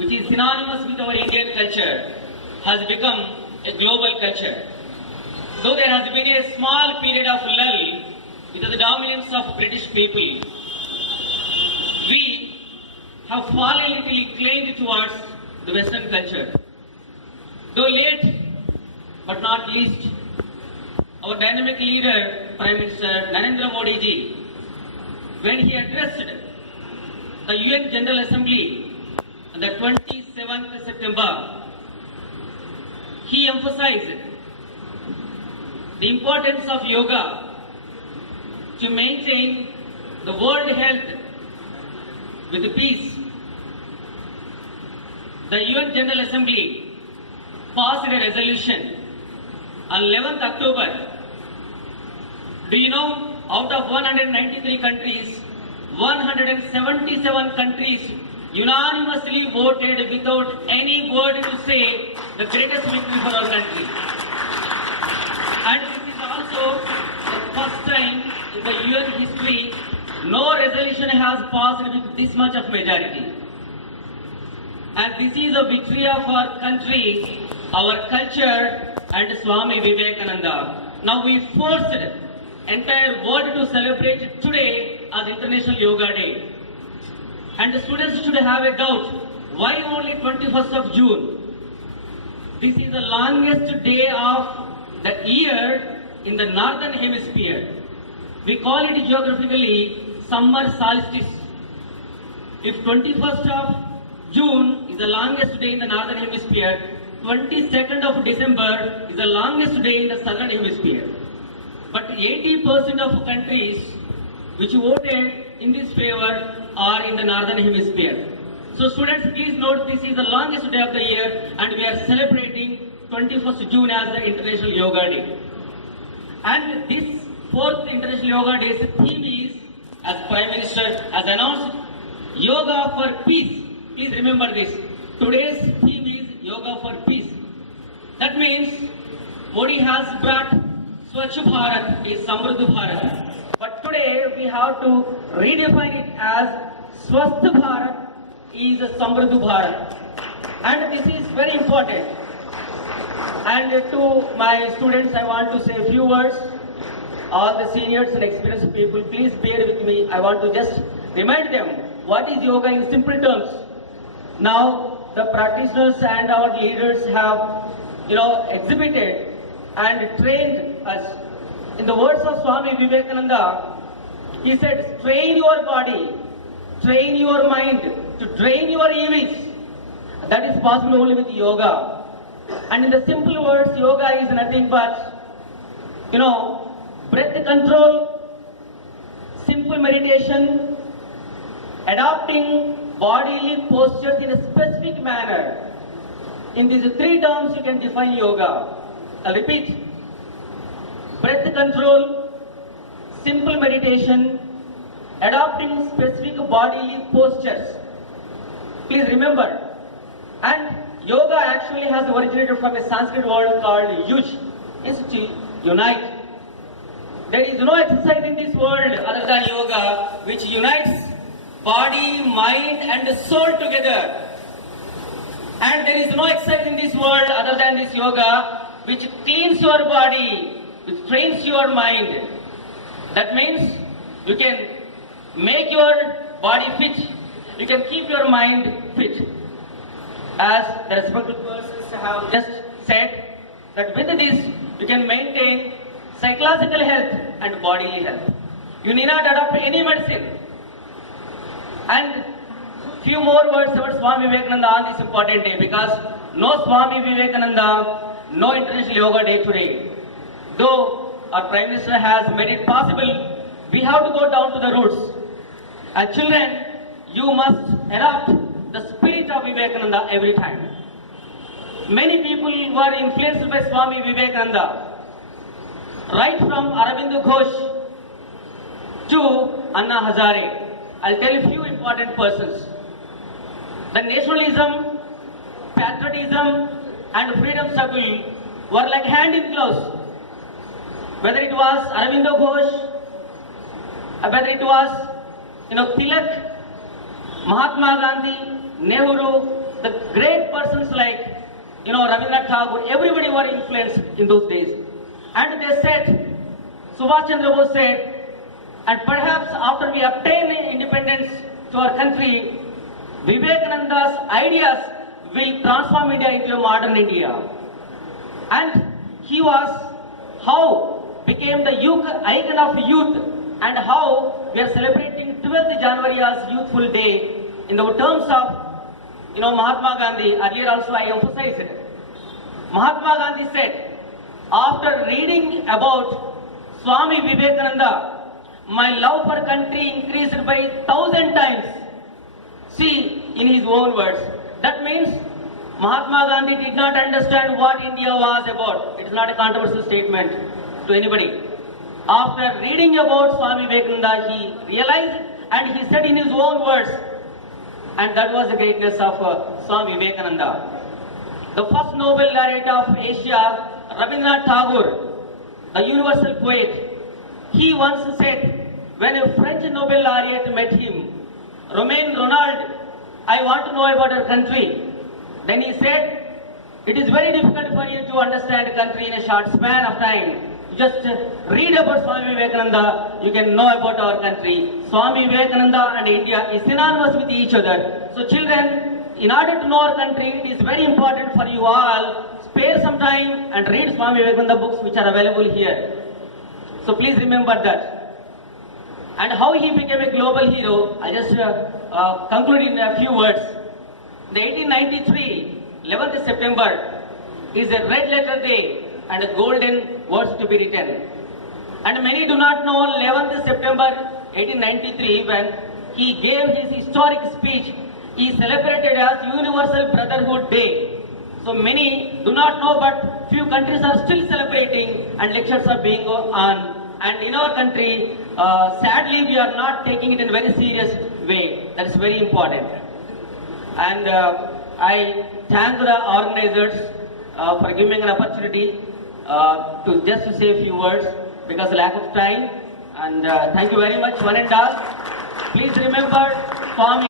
which is synonymous with our Indian culture, has become a global culture. Though there has been a small period of lull with the dominance of British people, we have fallen little inclined towards the Western culture. Though late but not least, our dynamic leader, Prime Minister Narendra Modi ji, when he addressed the UN General Assembly on the 27th September, he emphasized the importance of yoga to maintain the world health with peace. The UN General Assembly passed a resolution on 11th October. Do you know, out of 193 countries, 177 countries unanimously voted without any word to say the greatest victory for our country. And this is also the first time in the UN history no resolution has passed with this much of majority. And this is a victory of our country, our culture, and Swami Vivekananda. Now we forced entire world to celebrate today as International Yoga Day. And the students should have a doubt, why only 21st of June? This is the longest day of the year in the northern hemisphere. We call it geographically summer solstice. If 21st of June is the longest day in the northern hemisphere, 22nd of December is the longest day in the southern hemisphere. But 80% of countries which voted in this favor are in the northern hemisphere. So students, please note, this is the longest day of the year and we are celebrating 21st June as the International Yoga Day. And this 4th International Yoga Day's theme is, as Prime Minister has announced, Yoga for Peace. Please remember this. Today's theme is Yoga for Peace. That means Modi has brought Swachh Bharat is Samruddh Bharat. But today we have to redefine it as Swasth Bharat is Samruddh Bharat. And this is very important. And to my students, I want to say a few words. All the seniors and experienced people, please bear with me. I want to just remind them what is yoga in simple terms. Now, the practitioners and our leaders have, exhibited and trained us. In the words of Swami Vivekananda, he said, train your body, train your mind to drain your evils. That is possible only with yoga. And in the simple words, yoga is nothing but, breath control, simple meditation, adopting bodily postures in a specific manner. In these 3 terms, you can define yoga. I'll repeat. Breath control, simple meditation, adopting specific bodily postures. Please remember. And yoga actually has originated from a Sanskrit word called yuj, means to unite. There is no exercise in this world other than yoga which unites body, mind and soul together. And there is no exercise in this world other than this yoga which cleans your body, which trains your mind. That means you can make your body fit, you can keep your mind fit. As the respected persons have just said, that with this you can maintain psychological health and bodily health. You need not adopt any medicine. And few more words about Swami Vivekananda on this important day, because no Swami Vivekananda, no International Yoga Day today. Though our Prime Minister has made it possible, we have to go down to the roots. And children, you must adopt the spirit of Vivekananda every time. Many people were influenced by Swami Vivekananda, right from Aurobindo Ghosh to Anna Hazare. I'll tell you a few important persons. The nationalism, patriotism and freedom struggle were like hand in glove. Whether it was Aurobindo Ghosh, whether it was Tilak, Mahatma Gandhi, Nehru, the great persons like, Rabindranath Tagore, everybody were influenced in those days. And they said, Subhash Chandra Bose said, and perhaps after we obtain independence to our country, Vivekananda's ideas will transform India into a modern India. And he was how became the icon of youth, and how we are celebrating 12th January as Youthful Day in the terms of Mahatma Gandhi. Earlier also I emphasized it. Mahatma Gandhi said, after reading about Swami Vivekananda, my love for country increased by 1,000 times. See, in his own words, that means Mahatma Gandhi did not understand what India was about. It is not a controversial statement to anybody. After reading about Swami Vivekananda, he realized and he said in his own words, and that was the greatness of Swami Vivekananda. The first Nobel laureate of Asia, Rabindranath Tagore, the universal poet, he once said, when a French Nobel laureate met him, Romain Ronald, I want to know about your country. Then he said, it is very difficult for you to understand a country in a short span of time. Just read about Swami Vivekananda, you can know about our country. Swami Vivekananda and India is synonymous with each other. So children, in order to know our country, it is very important for you all, spare some time and read Swami Vivekananda books which are available here. So please remember that. And how he became a global hero, I just conclude in a few words. The 1893, 11th September, is a red letter day and a golden words to be written. And many do not know 11th September 1893, when he gave his historic speech, he celebrated as Universal Brotherhood Day. So many do not know, but few countries are still celebrating and lectures are being on. And in our country, sadly, we are not taking it in a very serious way. That is very important. And I thank the organizers for giving me an opportunity to just say a few words because of lack of time. And thank you very much, one and all. Please remember, Swami